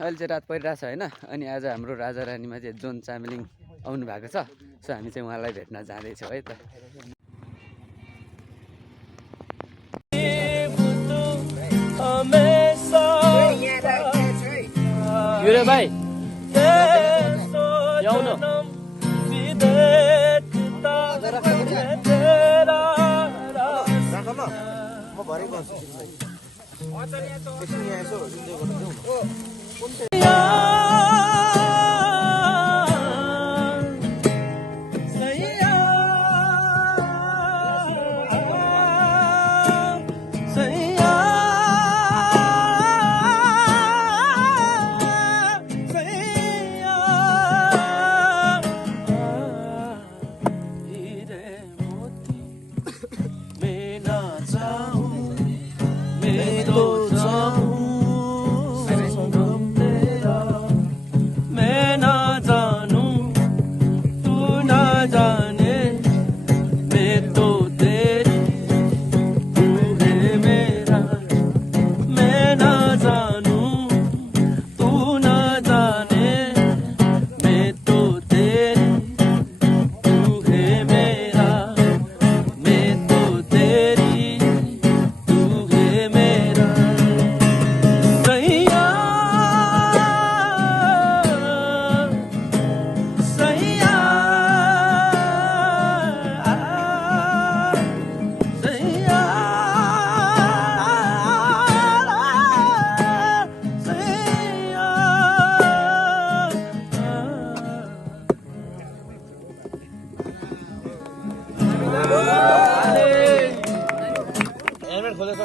अहिले चाहिँ रात परिरहेको छ होइन। अनि आज हाम्रो राजा रानीमा चाहिँ जोन चामलिङ आउनु भएको छ। सो हामी चाहिँ उहाँलाई भेट्न जाँदैछौँ है त। युरे भाइ आउनु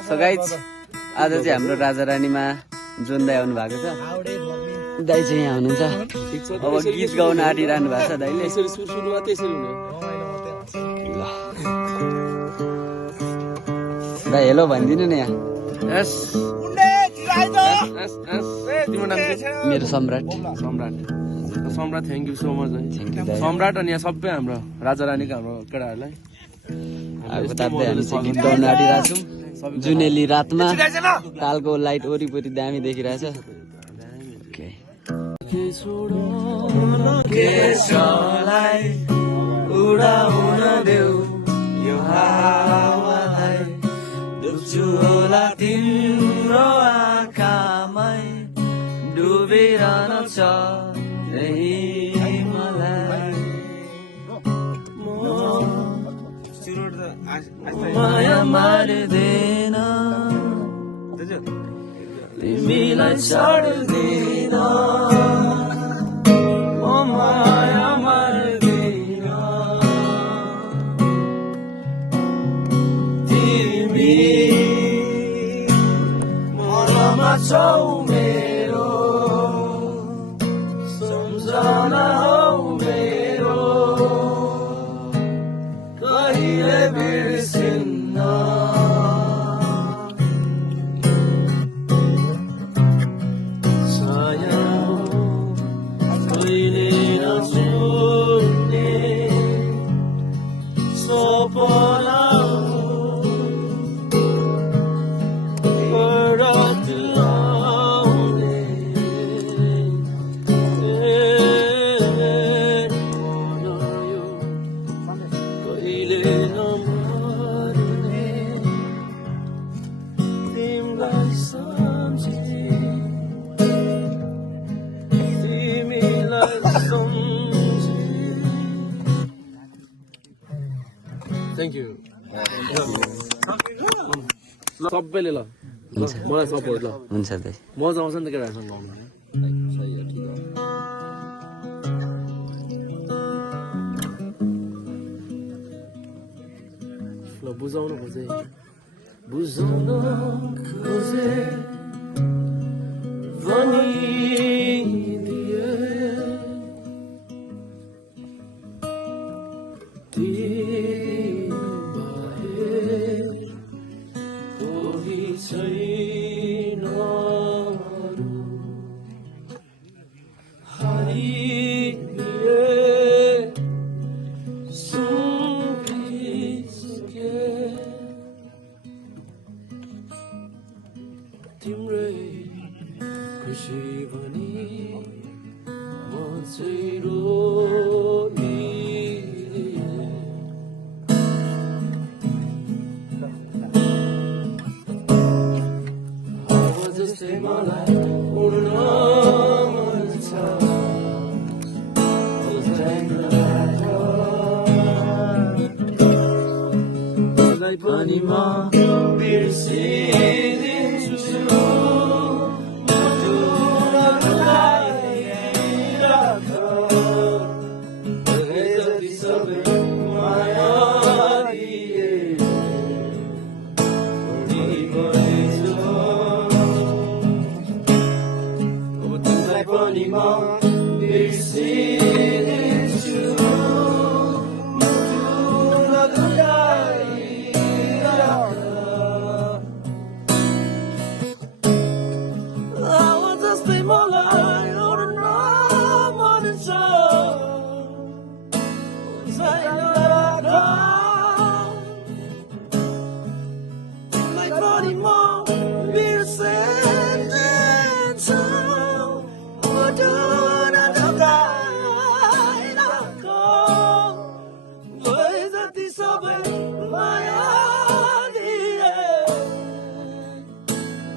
सो गाइज आज चाहिँ हाम्रो राजा रानीमा जोन दाई आउनु भएको छ। दाई चाहिँ यहाँ हुनुहुन्छ। अब गीत गाउन आँटिरहनु भएको छ दाइले। दाई हेलो भनिदिनु न यहाँ। मेरो सम्राट। सम्राट थ्याङ्क यू सो मच है। सम्राट अनि यहाँ सबै हाम्रो राजा रानीको हाम्रो केटाहरूलाई अब ताप्दै हामी चाहिँ गीत गाउन आँटिरहेको छौँ। जुनेली रातमा कालको लाइट वरिपरि दामी देखिरहेछ। तिम्रो आँखामै डुबिरहन छ माया मार्दैन तिमीलाई छाड्दैन माया मार्दैन तिमी मनमा छौ मेरो सम्झना हौ मेरो कहिले बिर्सिन्न थ्याङ्क यू सबैले ल मलाई सपोर्ट ल हुन्छ दाइ। मजा आउँछ नि त केटाहरूसँग गाउनु। ल बुझाउन खोजे भनिदिए तिम्रै खुसी पनि म चाहिँ रोइदिएँ। हावा जस्तै मलाई उड्न मन छ, मलाई पनि म बिर्सिदिन्छु। मुटुलाई राख, गए जति सबै माया दिए, बढी अब तिमीलाई पनि म बिर्सिदिन्छु। हावा जस्तै मलाई उड्न मन छ, छैन राख, तिमीलाई पनि म बिर्सिदिन्छु। मुटु नढोकाइ राख, गए जति सबै माया दिए,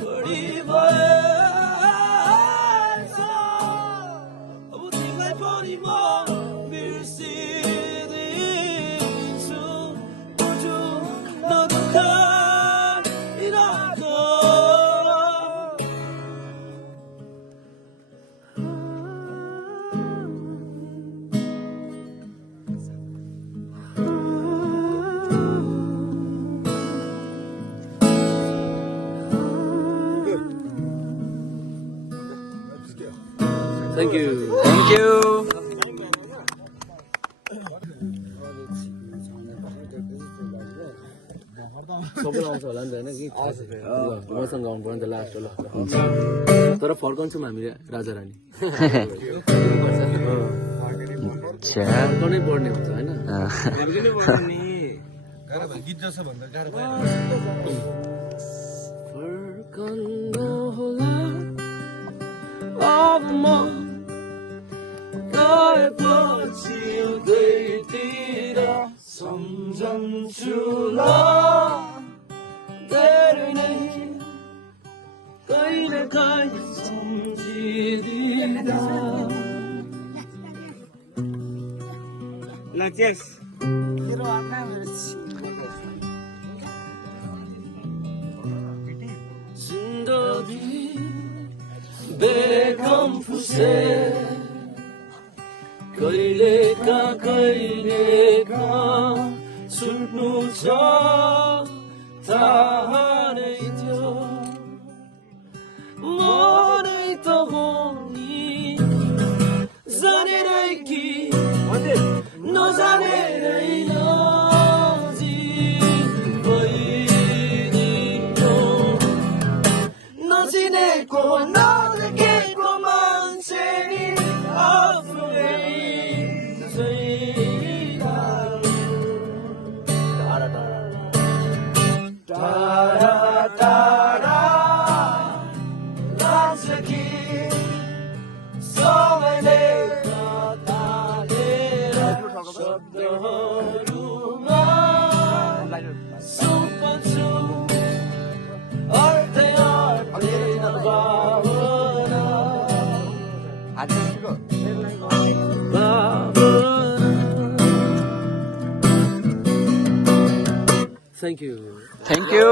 बढी भएछ। अब तिमीलाई पनि म बिर्सिदिन्छु। मुटु नदुखाइ राख। Thank you. Thank you. सबैलाई आउँछ होला नि त होइन कि मसँग गाउनु पर्यो नि त लास्ट ल। तर फर्काउँछौँ हामीले राजा रानी अच्छा फर्काउनै पर्ने हुन्छ होइन। फर्कँदा होला अब म गएपछि उतैतिर सम्झन्छु ल, धेरै नै कहिले काहीँ सम्झिदिँदा। जिन्दगी बेगम फुसे, कहिलेका छुट्नु छ थाहा नै थियो। मनै त हो नि जानेरै कि नजानेरै भइदियो। नचिनेको नदेखेको मान्छे नि आफ्नै टाढा टाढा लाग्छ कि सबैले तानेर शब्दहरूमा सुन्छु अर्धै अर्धै भावना। Thank you. Thank you.